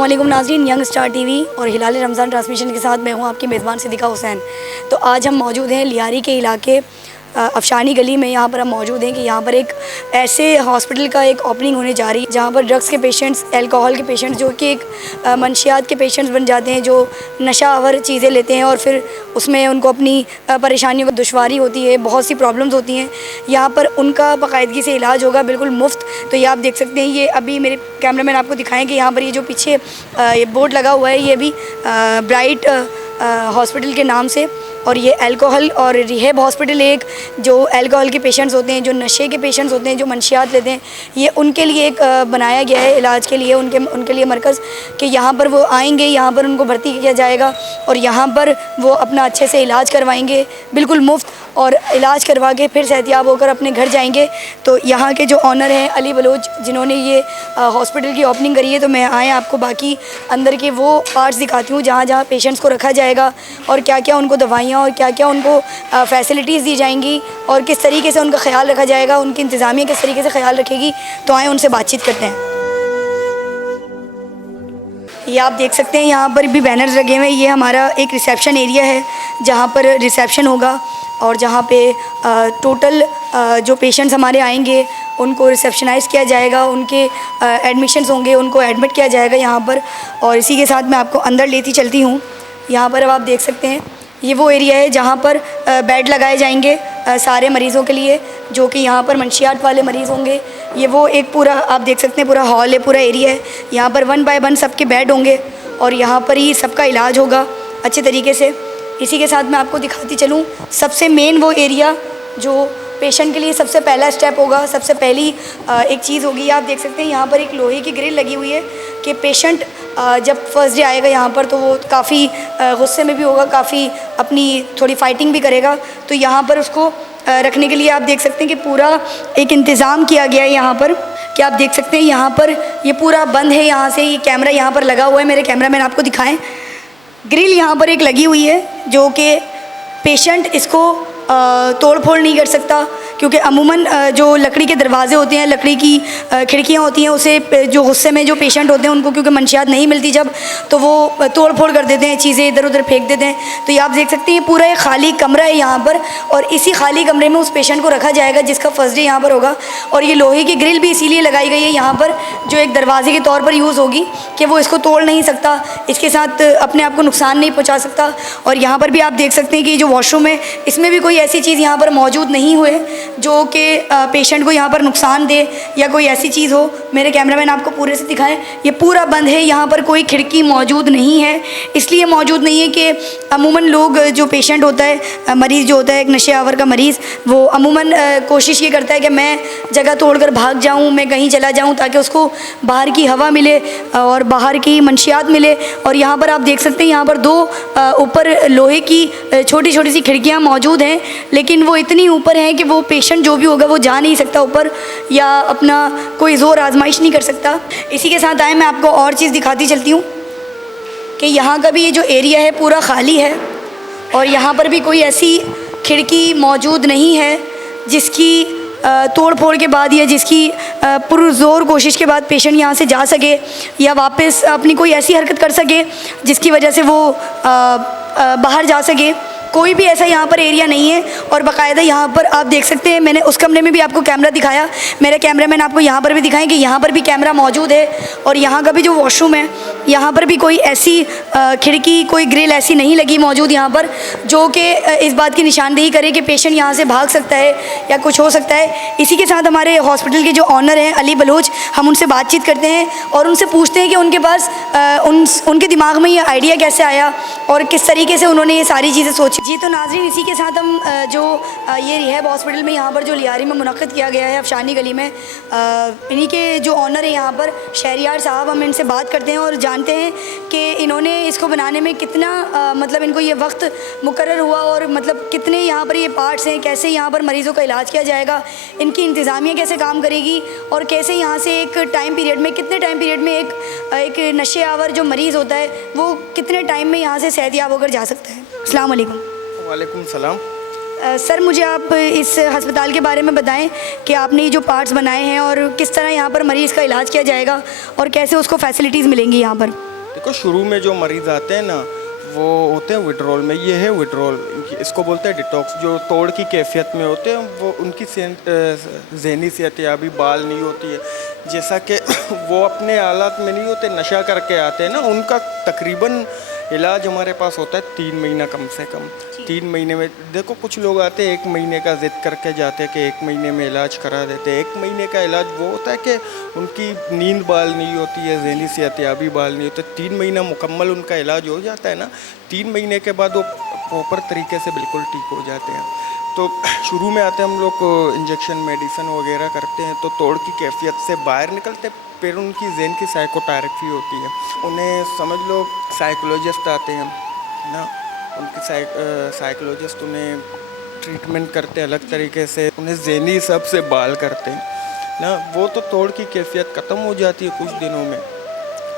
अस्सलाम वालेकुम नाज़रीन, यंग स्टार टीवी और हिलाल रमज़ान ट्रांसमिशन के साथ मैं हूं आपकी मेज़बान सिद्दीक़ा हुसैन। तो आज हम मौजूद हैं लियारी के इलाके अफशानी गली में। यहाँ पर हम मौजूद हैं कि यहाँ पर एक ऐसे हॉस्पिटल का एक ओपनिंग होने जा रही है जहाँ पर ड्रग्स के पेशेंट्स, अल्कोहल के पेशेंट्स, जो कि एक मंशियात के पेशेंट्स बन जाते हैं, जो नशा आवर चीज़ें लेते हैं और फिर उसमें उनको अपनी परेशानियों की दुश्वारी होती है, बहुत सी प्रॉब्लम्स होती हैं। यहाँ पर उनका बाकायदगी से इलाज होगा, बिल्कुल मुफ्त। तो ये आप देख सकते हैं, ये अभी मेरे कैमरामैन आपको दिखाएँ कि यहाँ पर ये जो पीछे ये बोर्ड लगा हुआ है, ये भी ब्राइट हॉस्पिटल के नाम से, और ये अल्कोहल और रिहैब हॉस्पिटल, एक जो अल्कोहल के पेशेंट्स होते हैं, जो नशे के पेशेंट्स होते हैं, जो मंशियात लेते हैं, ये उनके लिए एक बनाया गया है इलाज के लिए, उनके लिए मरकज़, कि यहाँ पर वो आएंगे, यहाँ पर उनको भर्ती किया जाएगा और यहाँ पर वो अपना अच्छे से इलाज करवाएंगे बिल्कुल मुफ्त, और इलाज करवा के फिर सेहतियाब होकर अपने घर जाएंगे। तो यहाँ के जो ऑनर हैं अली बलोच, जिन्होंने ये हॉस्पिटल की ओपनिंग करी है, तो मैं आए आपको बाकी अंदर के वो पार्ट्स दिखाती हूँ जहाँ जहाँ पेशेंट्स को रखा जाएगा और क्या क्या उनको दवाइयाँ और क्या क्या उनको फैसिलिटीज़ दी जाएंगी और किस तरीके से उनका ख्याल रखा जाएगा, उनकी इंतज़ामिया किस तरीके से ख्याल रखेगी। तो आए उनसे बातचीत करते हैं। ये आप देख सकते हैं, यहाँ पर भी बैनर्स लगे हुए हैं। ये हमारा एक रिसेप्शन एरिया है जहाँ पर रिसेप्शन होगा और जहाँ पे टोटल जो पेशेंट्स हमारे आएंगे उनको रिसेप्शनाइज़ किया जाएगा, उनके एडमिशन्स होंगे, उनको एडमिट किया जाएगा यहाँ पर। और इसी के साथ मैं आपको अंदर लेती चलती हूँ। यहाँ पर अब आप देख सकते हैं, ये वो एरिया है जहाँ पर बेड लगाए जाएंगे सारे मरीज़ों के लिए, जो कि यहाँ पर मंशियात वाले मरीज़ होंगे। ये वो एक पूरा आप देख सकते हैं, पूरा हॉल है, पूरा एरिया है। यहाँ पर 1 बाय 1 सबके बेड होंगे और यहाँ पर ही सबका इलाज होगा अच्छे तरीके से। इसी के साथ मैं आपको दिखाती चलूँ, सबसे मेन वो एरिया जो पेशेंट के लिए सबसे पहला स्टेप होगा, सबसे पहली एक चीज़ होगी। आप देख सकते हैं यहाँ पर एक लोहे की ग्रिल लगी हुई है कि पेशेंट जब फर्स्ट डे आएगा यहाँ पर तो वो काफ़ी गुस्से में भी होगा, काफ़ी अपनी थोड़ी फ़ाइटिंग भी करेगा। तो यहाँ पर उसको रखने के लिए आप देख सकते हैं कि पूरा एक इंतज़ाम किया गया है यहाँ पर, कि आप देख सकते हैं यहाँ पर ये पूरा बंद है। यहाँ से ये कैमरा यहाँ पर लगा हुआ है, मेरे कैमरामैन आपको दिखाएं। ग्रिल यहाँ पर एक लगी हुई है जो कि पेशेंट इसको तोड़ फोड़ नहीं कर सकता, क्योंकि अमूमन जो लकड़ी के दरवाजे होते हैं, लकड़ी की खिड़कियाँ होती हैं, उसे जो गुस्से में जो पेशेंट होते हैं उनको क्योंकि मंशियात नहीं मिलती जब, तो वो तोड़ फोड़ कर देते हैं, चीज़ें इधर उधर फेंक देते हैं। तो ये आप देख सकते हैं, पूरा एक खाली कमरा है यहाँ पर और इसी खाली कमरे में उस पेशेंट को रखा जाएगा जिसका फर्स्ट डे यहाँ पर होगा। और ये लोहे की ग्रिल भी इसीलिए लगाई गई है यहाँ पर, जो एक दरवाजे के तौर पर यूज़ होगी कि वो इसको तोड़ नहीं सकता, इसके साथ अपने आप को नुकसान नहीं पहुँचा सकता। और यहाँ पर भी आप देख सकते हैं कि जो वॉशरूम है, इसमें भी कोई ऐसी चीज़ यहाँ पर मौजूद नहीं हुए जो कि पेशेंट को यहाँ पर नुकसान दे या कोई ऐसी चीज़ हो। मेरे कैमरामैन आपको पूरे से दिखाएं, ये पूरा बंद है, यहाँ पर कोई खिड़की मौजूद नहीं है। इसलिए मौजूद नहीं है कि अमूमन लोग, जो पेशेंट होता है, मरीज़ जो होता है, एक नशे आवर का मरीज़, वो अमूमन कोशिश ये करता है कि मैं जगह तोड़कर भाग जाऊँ, मैं कहीं चला जाऊँ ताकि उसको बाहर की हवा मिले और बाहर की मंशियात मिले। और यहाँ पर आप देख सकते हैं, यहाँ पर 2 ऊपर लोहे की छोटी छोटी सी खिड़कियाँ मौजूद हैं, लेकिन वो इतनी ऊपर हैं कि वो पेशेंट जो भी होगा वो जा नहीं सकता ऊपर या अपना कोई ज़ोर आजमाइश नहीं कर सकता। इसी के साथ आए मैं आपको और चीज़ दिखाती चलती हूँ कि यहाँ का भी ये जो एरिया है पूरा खाली है और यहाँ पर भी कोई ऐसी खिड़की मौजूद नहीं है जिसकी तोड़ फोड़ के बाद या जिसकी पुरज़ोर कोशिश के बाद पेशेंट यहाँ से जा सके या वापस अपनी कोई ऐसी हरकत कर सके जिसकी वजह से वो बाहर जा सके। कोई भी ऐसा यहाँ पर एरिया नहीं है। और बाकायदा यहाँ पर आप देख सकते हैं, मैंने उस कमरे में भी आपको कैमरा दिखाया, मेरे कैमरामैन आपको यहाँ पर भी दिखाएं कि यहाँ पर भी कैमरा मौजूद है। और यहाँ का भी जो वॉशरूम है, यहाँ पर भी कोई ऐसी खिड़की, कोई ग्रिल ऐसी नहीं लगी मौजूद यहाँ पर जो कि इस बात की निशानदेही करे कि पेशेंट यहाँ से भाग सकता है या कुछ हो सकता है। इसी के साथ हमारे हॉस्पिटल के जो ऑनर हैं अली बलोच, हम उनसे बातचीत करते हैं और उनसे पूछते हैं कि उनके पास उनके दिमाग में ये आइडिया कैसे आया और किस तरीके से उन्होंने ये सारी चीज़ें सोची। जी तो नाज़रीन, इसी के साथ हम जो ये रिहैब हॉस्पिटल में यहाँ पर जो लियारी में मुनक़्क़िद किया गया है अफशानी गली में, इन्हीं के जो ऑनर है यहाँ पर शहरियार साहब, हम इनसे बात करते हैं और जानते हैं कि इन्होंने इसको बनाने में कितना मतलब इनको ये वक्त मुकर्रर हुआ और मतलब कितने यहाँ पर ये पार्ट्स हैं, कैसे यहाँ पर मरीज़ों का इलाज किया जाएगा, इनकी इंतज़ामिया कैसे काम करेगी और कैसे यहाँ से एक टाइम पीरियड में, कितने टाइम पीरियड में एक नशे आवर जो मरीज़ होता है वो कितने टाइम में यहाँ से सेहतियाब होकर जा सकता है। अस्सलाम वालेकुम। वालेकुम सलाम। सर, मुझे आप इस हस्पताल के बारे में बताएं कि आपने ये जो पार्ट्स बनाए हैं और किस तरह यहाँ पर मरीज़ का इलाज किया जाएगा और कैसे उसको फैसिलिटीज़ मिलेंगी यहाँ पर। देखो शुरू में जो मरीज़ आते हैं ना वो होते हैं विड्रॉल में, ये है विड्रॉल, इसको बोलते हैं डिटॉक्स। जो तोड़ की कैफियत में होते हैं वो उनकी ज़हनी सेहतयाबी बाल नहीं होती है, जैसा कि वो अपने हालात में नहीं होते, नशा करके आते हैं ना, उनका तकरीबन इलाज हमारे पास होता है 3 महीना कम से कम। 3 महीने में देखो कुछ लोग आते हैं 1 महीने का ज़िद करके जाते हैं कि 1 महीने में इलाज करा देते हैं। 1 महीने का इलाज वो होता है कि उनकी नींद बाल नहीं होती है, ज़हनी सेहतयाबी बाल नहीं होते। 3 महीना मुकम्मल उनका इलाज हो जाता है ना, 3 महीने के बाद वो प्रॉपर तरीके से बिल्कुल ठीक हो जाते हैं। तो शुरू में आते हैं हम लोग इंजेक्शन मेडिसिन वगैरह करते हैं, तो तोड़ की कैफियत से बाहर निकलते, फिर उनकी ज़हन की साइकोथेरेपी होती है। उन्हें समझ लो साइकोलॉजिस्ट आते हैं ना, उनके साइकोलॉजिस्ट उन्हें ट्रीटमेंट करते हैं अलग तरीके से, उन्हें ज़हनी हिसाब से बाल करते हैं ना। वो तो तोड़ की कैफियत ख़त्म हो जाती है कुछ दिनों में,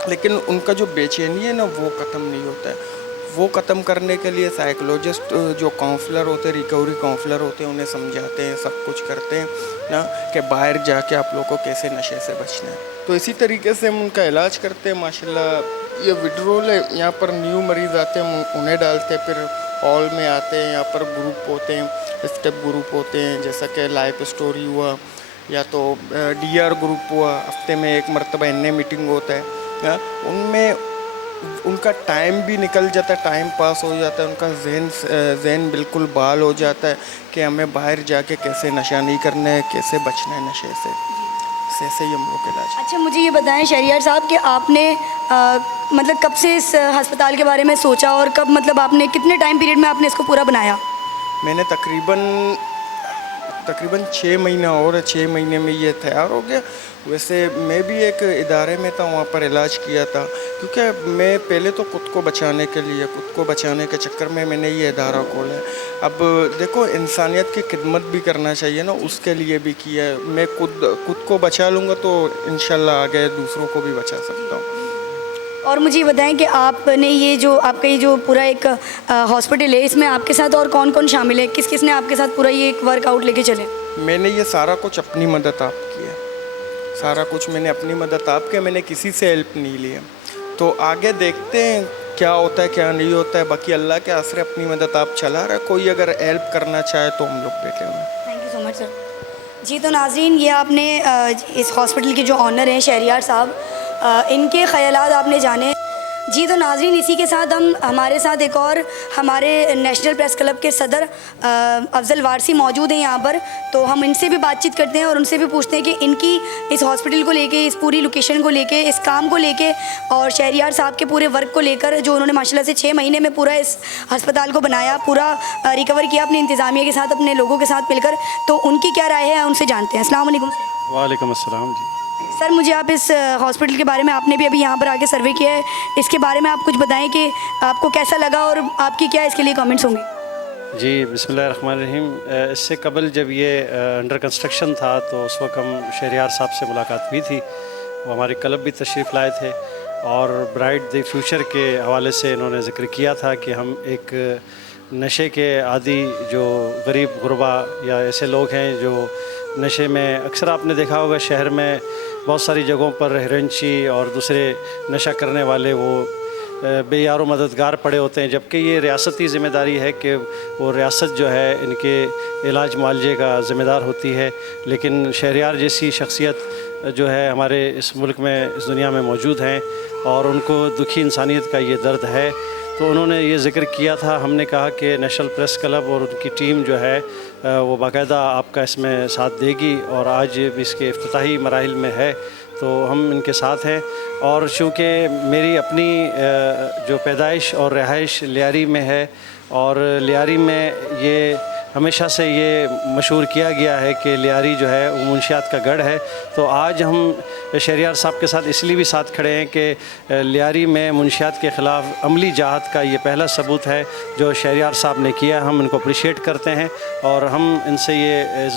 लेकिन उनका जो बेचैनी है ना वो ख़त्म नहीं होता है। वो ख़त्म करने के लिए साइकोलॉजिस्ट जो काउंसलर होते हैं, रिकवरी काउंसलर होते हैं, उन्हें समझाते हैं, सब कुछ करते हैं ना कि बाहर जाके आप लोगों को कैसे नशे से बचना है। तो इसी तरीके से हम उनका इलाज करते हैं माशाल्लाह। ये विड्रोल है, यहाँ पर न्यू मरीज़ आते हैं उन्हें डालते हैं, फिर हॉल में आते हैं, यहाँ पर ग्रुप होते हैं, स्टेप ग्रुप होते हैं, जैसा कि लाइफ स्टोरी हुआ या तो DR ग्रुप हुआ, हफ्ते में 1 मरतबा इनने मीटिंग होता है ना। उनमें उनका टाइम भी निकल जाता है, टाइम पास हो जाता है, उनका जहन बिल्कुल बाल हो जाता है कि हमें बाहर जाके कैसे नशा नहीं करना है, कैसे बचना है नशे से। ऐसे ही हम लोग इलाज। अच्छा मुझे ये बताएं शहरियार साहब कि आपने मतलब कब से इस अस्पताल के बारे में सोचा और कब मतलब आपने कितने टाइम पीरियड में आपने इसको पूरा बनाया? मैंने तकरीबन 6 महीना और 6 महीने में ये तैयार हो गया। वैसे मैं भी एक इदारे में था, वहाँ पर इलाज किया था, क्योंकि मैं पहले तो खुद को बचाने के चक्कर में मैंने ये इदारा खोला है। अब देखो इंसानियत की खिदमत भी करना चाहिए ना, उसके लिए भी किया है। मैं खुद को बचा लूँगा तो इंशाल्लाह आगे दूसरों को भी बचा सकता हूँ। और मुझे ये बताएं कि आपने ये जो आपका ये जो पूरा एक हॉस्पिटल है, इसमें आपके साथ और कौन कौन शामिल है? किस किस ने आपके साथ पूरा ये एक वर्कआउट लेके चले? मैंने ये सारा कुछ अपनी मदद आप की है, सारा कुछ मैंने अपनी मदद आप के, मैंने किसी से हेल्प नहीं ली है। तो आगे देखते हैं क्या होता है क्या नहीं होता है, बाकी अल्लाह के आसरे अपनी मदद आप चला रहा है। कोई अगर हेल्प करना चाहे तो हम लोग बैठे हुए हैं। Thank you so much sir. जी तो नाज़रीन, ये आपने इस हॉस्पिटल के जो ऑनर हैं शहरियार साहब, इनके ख़यालात आपने जाने। जी तो नाज़रीन, इसी के साथ हमारे साथ एक और हमारे नेशनल प्रेस क्लब के सदर अफजल वारसी मौजूद हैं यहाँ पर, तो हम इनसे भी बातचीत करते हैं और उनसे भी पूछते हैं कि इनकी इस हॉस्पिटल को लेके, इस पूरी लोकेशन को लेके, इस काम को लेके और शहरियार साहब के पूरे वर्क को लेकर जो उन्होंने माशाल्लाह से 6 महीने में पूरा इस अस्पताल को बनाया, पूरा रिकवर किया अपनी इंतज़ामिया के साथ, अपने लोगों के साथ मिलकर, तो उनकी क्या राय है उनसे जानते हैं। अस्सलाम वालेकुम। वालेकुम अस्सलाम जी। सर मुझे आप इस हॉस्पिटल के बारे में, आपने भी अभी यहाँ पर आके सर्वे किया है, इसके बारे में आप कुछ बताएं कि आपको कैसा लगा और आपकी क्या इसके लिए कमेंट्स होंगे? जी बिस्मिल्लाहिर्रहमानिर्रहीम। इससे कबल जब ये अंडर कंस्ट्रक्शन था तो उस वक्त हम शहरियार साहब से मुलाकात हुई थी, वो हमारे क्लब भी तशरीफ़ लाए थे और ब्राइट द फ्यूचर के हवाले से इन्होंने ज़िक्र किया था कि हम एक नशे के आदी जो गरीब गुरबा या ऐसे लोग हैं जो नशे में, अक्सर आपने देखा होगा शहर में बहुत सारी जगहों पर हिरनची और दूसरे नशा करने वाले वो बेयारो मददगार पड़े होते हैं, जबकि ये रियासती ज़िम्मेदारी है कि वो रियासत जो है इनके इलाज मुआलजे का ज़िम्मेदार होती है। लेकिन शहरियार जैसी शख्सियत जो है हमारे इस मुल्क में, इस दुनिया में मौजूद हैं और उनको दुखी इंसानियत का ये दर्द है, तो उन्होंने ये ज़िक्र किया था। हमने कहा कि नेशनल प्रेस क्लब और उनकी टीम जो है वो बाकायदा आपका इसमें साथ देगी और आज भी इसके इफ्तिताही मराहिल में है, तो हम इनके साथ हैं। और चूँकि मेरी अपनी जो पैदाइश और रहाइश लियारी में है और लियारी में ये हमेशा से ये मशहूर किया गया है कि लियारी जो है वो मुंशियात का गढ़ है, तो आज हम शहरियार साहब के साथ इसलिए भी साथ खड़े हैं कि लियारी में मुंशियात के ख़िलाफ़ अमली जहाद का ये पहला सबूत है जो शहरियार साहब ने किया। हम इनको अप्रिशिएट करते हैं और हम इनसे ये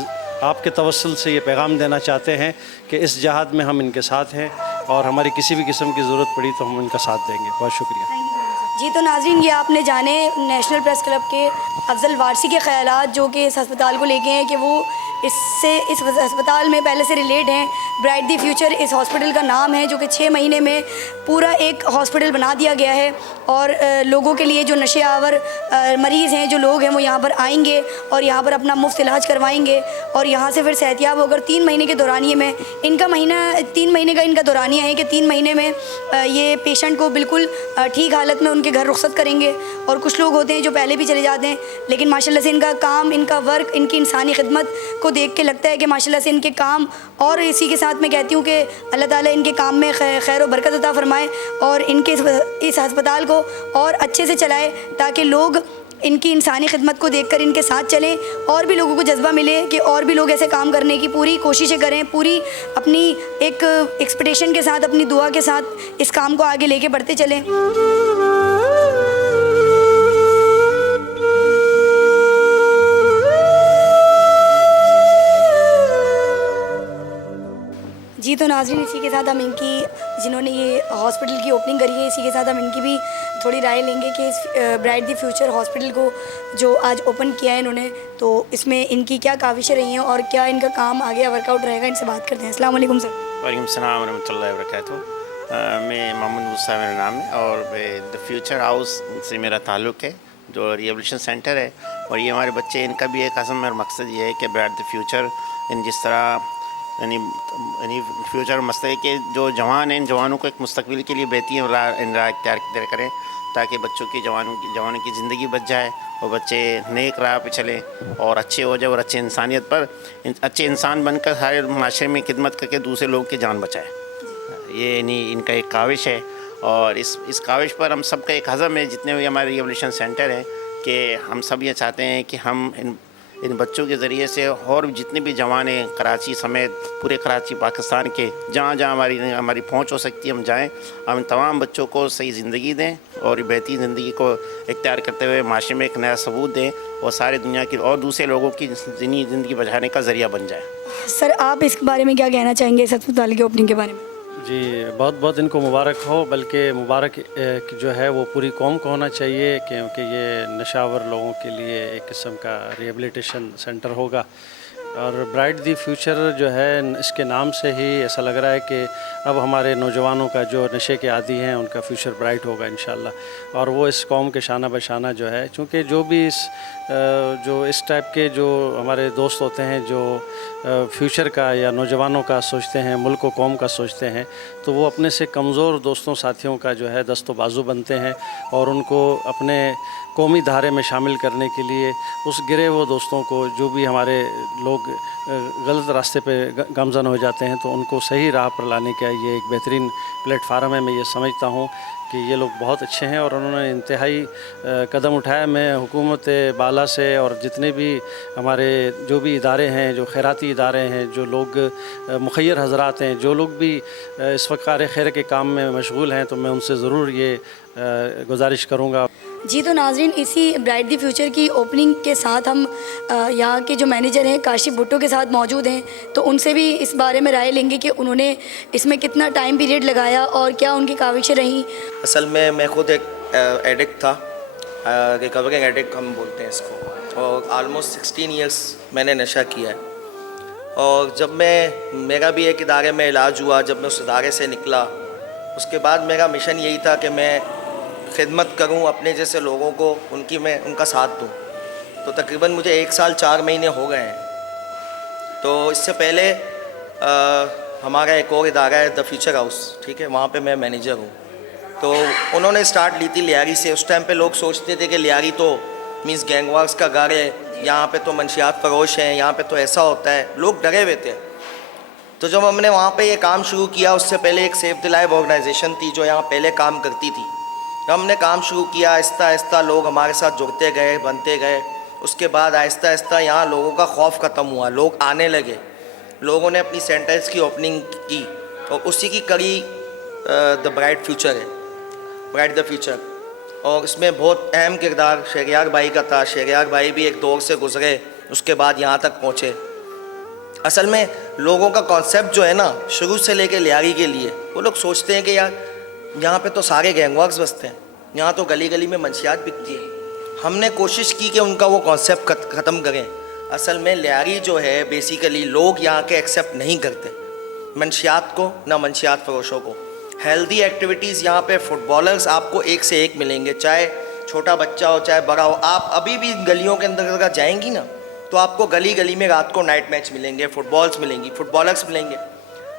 आपके तवस्सुल से ये पैगाम देना चाहते हैं कि इस जहाद में हम इनके साथ हैं और हमारी किसी भी किस्म की ज़रूरत पड़ी तो हम इनका साथ देंगे। बहुत शुक्रिया। जी तो नाज़रीन, ये आपने जाने नेशनल प्रेस क्लब के अफजल वारसी के ख़यालात जो कि इस अस्पताल को लेके हैं कि वो इस अस्पताल में पहले से रिलेट हैं। ब्राइट द फ्यूचर इस हॉस्पिटल का नाम है, जो कि 6 महीने में पूरा एक हॉस्पिटल बना दिया गया है और लोगों के लिए जो नशे आवर मरीज़ हैं, जो लोग हैं, वो यहाँ पर आएंगे और यहाँ पर अपना मुफ्त इलाज करवाएंगे और यहाँ से फिर सेहतियाब होकर 3 महीने के दौरानिए में इनका 3 महीने का इनका दौरानिया है कि 3 महीने में ये पेशेंट को बिल्कुल ठीक हालत में उनके घर रुखसत करेंगे। और कुछ लोग होते हैं जो पहले भी चले जाते हैं, लेकिन माशाल्लाह से इनका काम, इनका वर्क, इनकी इंसानी खिदमत को देख के लगता है कि माशाल्लाह से इनके काम, और इसी के साथ मैं कहती हूँ कि अल्लाह ताला इनके काम में खैर और बरकत अता फ़रमाए और इनके इस अस्पताल को और अच्छे से चलाए ताकि लोग इनकी इंसानी खिदमत को देखकर इनके साथ चलें और भी लोगों को जज्बा मिले कि और भी लोग ऐसे काम करने की पूरी कोशिशें करें, पूरी अपनी एक एक्सपेक्टेशन के साथ, अपनी दुआ के साथ इस काम को आगे लेके बढ़ते चलें। जी तो नाज़रीन, इसी के साथ हम इनकी, जिन्होंने ये हॉस्पिटल की ओपनिंग करी है, इसी के साथ हम इनकी भी थोड़ी राय लेंगे कि इस ब्राइट द फ्यूचर हॉस्पिटल को जो आज ओपन किया है इन्होंने, तो इसमें इनकी क्या काविशें रही हैं और क्या इनका काम आगे वर्कआउट रहेगा। इनसे बात करते हैं। अस्सलाम वालेकुम सर। वालेकुम सलाम व रहमतुल्लाहि व बरकातहू। मैं मोहम्मद मूसा मेरा नाम है और द फ्यूचर हाउस से मेरा ताल्लुक़ है, जो रिहेबिलिटेशन सेंटर है। और ये हमारे बच्चे, इनका भी एक अज़म और मकसद ये है कि ब्राइट द फ्यूचर, इन जिस तरह यानी फ्यूचर मसले के जो जवान हैं, इन जवानों को एक मुस्तकबिल के लिए बेहतरीन राह इख्तियार करें ताकि बच्चों की जवानों की ज़िंदगी बच जाए और बच्चे नेक राह पे चलें और अच्छे हो जाए और अच्छे इंसानियत पर अच्छे इंसान बनकर सारे माशरे में खिदमत करके दूसरे लोगों की जान बचाए। ये नहीं इनका एक काविश है और इस काविश पर हम सब का एक हज़म है, जितने भी हमारे रिहेबिलिटेशन सेंटर हैं, कि हम सब ये चाहते हैं कि हम इन बच्चों के ज़रिए से और जितने भी जवान हैं कराची समेत पूरे कराची पाकिस्तान के जहाँ जहाँ हमारी पहुँच हो सकती है हम जाएँ, हम तमाम बच्चों को सही ज़िंदगी दें और बेहतरीन ज़िंदगी को इख्तियार करते हुए माशरे में एक नया सबूत दें और सारे दुनिया की और दूसरे लोगों की ज़िंदगी बचाने का ज़रिया बन जाए। सर, आप इस बारे में क्या कहना चाहेंगे, इस अस्पताल की ओपनिंग के बारे में? जी, बहुत बहुत इनको मुबारक हो, बल्कि मुबारक जो है वो पूरी कौम को होना चाहिए, क्योंकि ये नशावर लोगों के लिए एक किस्म का रिहेबिलिटेशन सेंटर होगा। और ब्राइट द फ्यूचर जो है, इसके नाम से ही ऐसा लग रहा है कि अब हमारे नौजवानों का जो नशे के आदी हैं उनका फ्यूचर ब्राइट होगा इंशाल्लाह। और वो इस कौम के शाना बशाना जो है, चूँकि जो भी इस टाइप के जो हमारे दोस्त होते हैं जो फ्यूचर का या नौजवानों का सोचते हैं, मुल्क व कौम का सोचते हैं, तो वो अपने से कमज़ोर दोस्तों साथियों का जो है दस्तो बाजू बनते हैं और उनको अपने कौमी धारे में शामिल करने के लिए उस गिरे हुए दोस्तों को, जो भी हमारे लोग गलत रास्ते पे गामज़न हो जाते हैं, तो उनको सही राह पर लाने का ये एक बेहतरीन प्लेटफार्म है। मैं ये समझता हूँ कि ये लोग बहुत अच्छे हैं और उन्होंने इंतहाई कदम उठाया। मैं हुकूमत बाला से और जितने भी हमारे जो भी इदारे हैं, जो खैराती इदारे हैं, जो लोग मुखय्यर हज़रात हैं, जो लोग भी इस वक्त कार खैर के काम में मशगूल हैं, तो मैं उनसे ज़रूर ये गुजारिश करूँगा। जी तो नाज़रीन, इसी ब्राइट द फ्यूचर की ओपनिंग के साथ हम यहाँ के जो मैनेजर हैं काशिफ भुट्टो के साथ मौजूद हैं, तो उनसे भी इस बारे में राय लेंगे कि उन्होंने इसमें कितना टाइम पीरियड लगाया और क्या उनकी काविशें रहीं। असल में मैं खुद एक एडिक्ट था, रिकवरिंग एडिक्ट हम बोलते हैं इसको, और आलमोस्ट 16 ईयर्स मैंने नशा किया है। और जब मेरा भी एक इदारे में इलाज हुआ, जब मैं उस इदारे से निकला, उसके बाद मेरा मिशन यही था कि मैं खिदमत करूं अपने जैसे लोगों को, मैं उनका साथ दूं। तो तकरीबन मुझे 1 साल 4 महीने हो गए हैं। तो इससे पहले हमारा एक और इदारा है द फ्यूचर हाउस, ठीक है, वहाँ पे मैं मैनेजर हूँ। तो उन्होंने स्टार्ट ली थी लियारी से। उस टाइम पे लोग सोचते थे कि लियारी तो मीन्स गैंगवार्स का घर है, यहाँ पे तो मंशियात फरोश हैं, यहाँ पे तो ऐसा होता है, लोग डरे हुए थे। तो जब हमने वहाँ पे ये काम शुरू किया, उससे पहले एक सेव द लाइफ ऑर्गेनाइजेशन थी जो यहाँ पहले काम करती थी। हमने काम शुरू किया, आहिस्ता आहिस्ता लोग हमारे साथ जुड़ते गए, बनते गए। उसके बाद आहिस्ता आहिस्ता यहाँ लोगों का खौफ ख़त्म हुआ, लोग आने लगे, लोगों ने अपनी सेंटर्स की ओपनिंग की और उसी की कड़ी द ब्राइट फ्यूचर है, ब्राइट द फ्यूचर। और इसमें बहुत अहम किरदार शहरयार भाई का था। शहरयार भाई भी एक दौर से गुजरे, उसके बाद यहाँ तक पहुँचे। असल में लोगों का कॉन्सेप्ट जो है ना, शुरू से लेके लियारी के लिए, वो लोग सोचते हैं कि यार यहाँ पे तो सारे गैंगवर्स बसते हैं, यहाँ तो गली गली में मंशियात बिकती है। हमने कोशिश की कि उनका वो कॉन्सेप्ट ख़त्म करें। असल में लियारी जो है बेसिकली लोग यहाँ के एक्सेप्ट नहीं करते मंशियात को, ना मंशियात फरोशों को। हेल्दी एक्टिविटीज़ यहाँ पे फुटबॉलर्स आपको एक से एक मिलेंगे, चाहे छोटा बच्चा हो चाहे बड़ा हो। आप अभी भी गलियों के अंदर अगर जाएंगी ना तो आपको गली गली में रात को नाइट मैच मिलेंगे, फुटबॉल्स मिलेंगी, फुटबॉलर्स मिलेंगे।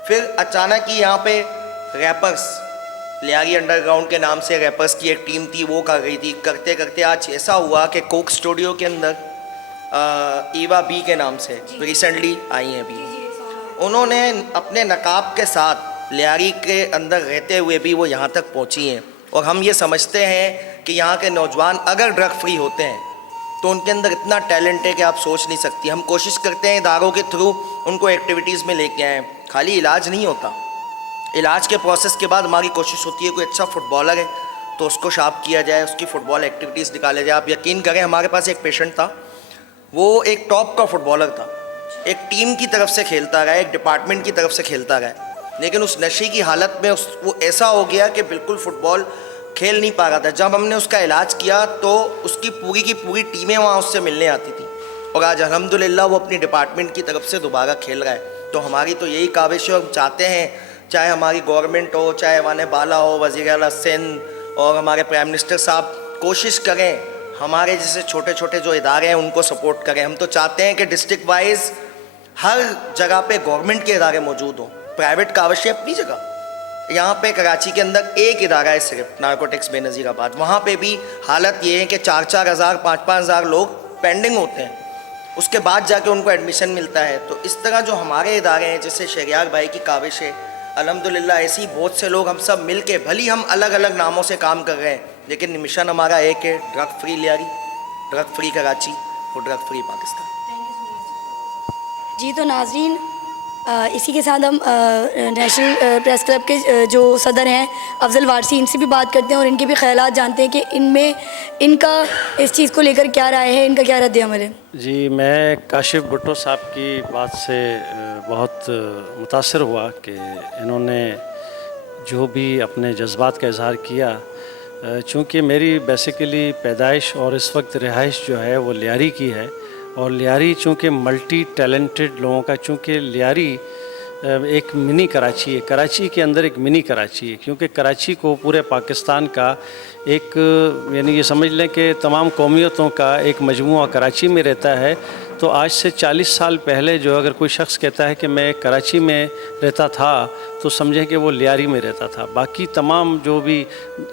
फिर अचानक ही यहाँ पे रैपर्स, लियारी अंडरग्राउंड के नाम से रैपर्स की एक टीम थी, वो कर रही थी। करते करते आज ऐसा हुआ कि कोक स्टूडियो के अंदर ईवा बी के नाम से रिसेंटली आई हैं अभी, उन्होंने अपने नकाब के साथ लियारी के अंदर रहते हुए भी वो यहाँ तक पहुँची हैं। और हम ये समझते हैं कि यहाँ के नौजवान अगर ड्रग फ्री होते हैं तो उनके अंदर इतना टैलेंट है कि आप सोच नहीं सकती। हम कोशिश करते हैं इदारों के थ्रू उनको एक्टिविटीज़ में लेके आएँ। खाली इलाज नहीं होता, इलाज के प्रोसेस के बाद हमारी कोशिश होती है कोई अच्छा फुटबॉलर है तो उसको शार्प किया जाए, उसकी फ़ुटबॉल एक्टिविटीज़ निकाले जाए। आप यकीन करें, हमारे पास एक पेशेंट था, वो एक टॉप का फुटबॉलर था, एक टीम की तरफ से खेलता रहा, एक डिपार्टमेंट की तरफ से खेलता रहा, लेकिन उस नशे की हालत में वो ऐसा हो गया कि बिल्कुल फ़ुटबॉल खेल नहीं पा रहा था। जब हमने उसका इलाज किया तो उसकी पूरी की पूरी टीमें वहाँ उससे मिलने आती थी और आज अल्हम्दुलिल्लाह वो अपनी डिपार्टमेंट की तरफ से दोबारा खेल रहा है। तो हमारी तो यही काविश है और हम चाहते हैं चाहे हमारी गवर्नमेंट हो, चाहे वाने बाला हो, वज़ीर आला सिंध और हमारे प्राइम मिनिस्टर साहब कोशिश करें हमारे जैसे छोटे छोटे जो इदारे हैं उनको सपोर्ट करें। हम तो चाहते हैं कि डिस्ट्रिक्ट वाइज हर जगह पे गवर्नमेंट के इदारे मौजूद हों, प्राइवेट का अवश्य अपनी जगह। यहाँ पे कराची के अंदर एक इदारा है सिर्फ, नारकोटिक्स बेनज़ीराबाद, वहाँ पे भी हालत ये है कि 4-4 हज़ार 5-5 हज़ार लोग पेंडिंग होते हैं, उसके बाद जाके उनको एडमिशन मिलता है। तो इस तरह जो हमारे इदारे हैं, जैसे शहरियार भाई की काविश है, अल्हम्दुलिल्लाह ऐसे ही बहुत से लोग हम सब मिल के, भली हम अलग अलग नामों से काम कर रहे हैं, लेकिन मिशन हमारा एक है, drug free Lyari, drug free Karachi और ड्रग फ्री पाकिस्तान। जी तो नाज़रीन, इसी के साथ हम नेशनल प्रेस क्लब के जो सदर हैं अफजल वारसी, इनसे भी बात करते हैं और इनके भी ख़यालात जानते हैं कि इनमें इनका इस चीज़ को लेकर क्या राय है, इनका क्या रद्द अमल है। जी, मैं काशिफ भुट्टो साहब की बात से बहुत मुतासर हुआ कि इन्होंने जो भी अपने जज्बात का इजहार किया। चूँकि मेरी बेसिकली पैदाइश और इस वक्त रिहाइश जो है वो लियारी की है, और लियारी चूँकि मल्टी टैलेंटेड लोगों का, चूँकि लियारी एक मिनी कराची है, कराची के अंदर एक मिनी कराची है, क्योंकि कराची को पूरे पाकिस्तान का एक, यानी ये समझ लें कि तमाम कौमियतों का एक मजमूआ कराची में रहता है। तो आज से 40 साल पहले जो अगर कोई शख्स कहता है कि मैं कराची में रहता था तो समझें कि वो लियारी में रहता था। बाकी तमाम जो भी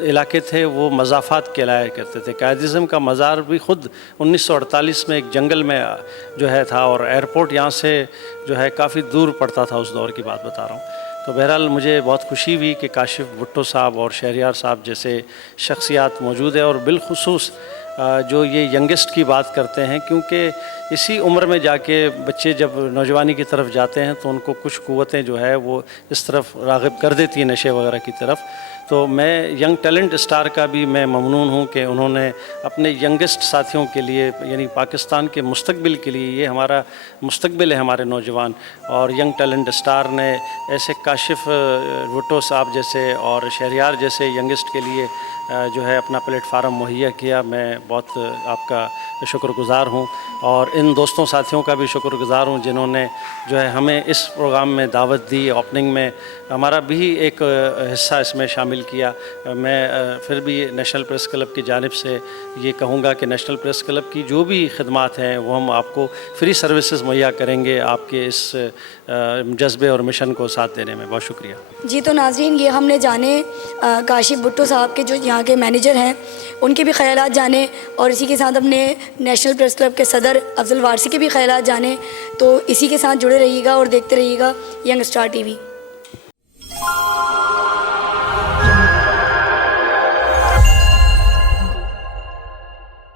इलाके थे वो मज़ाफ़ात कहलाया करते थे। कायदिज़म का मज़ार भी ख़ुद 1948 में एक जंगल में जो है था, और एयरपोर्ट यहाँ से जो है काफ़ी दूर पड़ता था, उस दौर की बात बता रहा हूँ। तो बहरहाल मुझे बहुत खुशी हुई कि काशिफ भुट्टो साहब और शहरियार साहब जैसे शख्सियात मौजूद है, और बिलखुसूस जो ये यंगेस्ट की बात करते हैं, क्योंकि इसी उम्र में जाके बच्चे जब नौजवानी की तरफ जाते हैं तो उनको कुछ क़ुव्वतें जो है वो इस तरफ राग़िब कर देती हैं, नशे वगैरह की तरफ। तो मैं यंग टैलेंट स्टार का भी मैं ममनून हूँ कि उन्होंने अपने यंगेस्ट साथियों के लिए, यानी पाकिस्तान के मुस्तकबिल के लिए, ये हमारा मुस्तकबिल है हमारे नौजवान, और यंग टैलेंट स्टार ने ऐसे काशिफ भुट्टो साहब जैसे और शहरियार जैसे यंगेस्ट के लिए जो है अपना प्लेटफार्म मुहैया किया। मैं बहुत आपका शुक्रगुज़ार हूँ, और इन दोस्तों साथियों का भी शुक्रगुज़ार हूँ जिन्होंने जो है हमें इस प्रोग्राम में दावत दी। ओपनिंग में हमारा भी एक हिस्सा इसमें शामिल किया। मैं फिर भी नेशनल प्रेस क्लब की जानिब से ये कहूँगा कि नेशनल प्रेस क्लब की जो भी खिदमात हैं वो हम आपको फ्री सर्विसेज मुहैया करेंगे, आपके इस जज्बे और मिशन को साथ देने में। बहुत शुक्रिया। जी तो नाज़रीन, ये हमने जाने काशिफ भुट्टो साहब के जो यहाँ के मैनेजर हैं उनके भी ख़यालात जाने, और इसी के साथ अपने नेशनल प्रेस क्लब के सदर अफजल वारसी के भी ख़यालात जाने। तो इसी के साथ जुड़े रहिएगा और देखते रहिएगा यंग स्टार टीवी।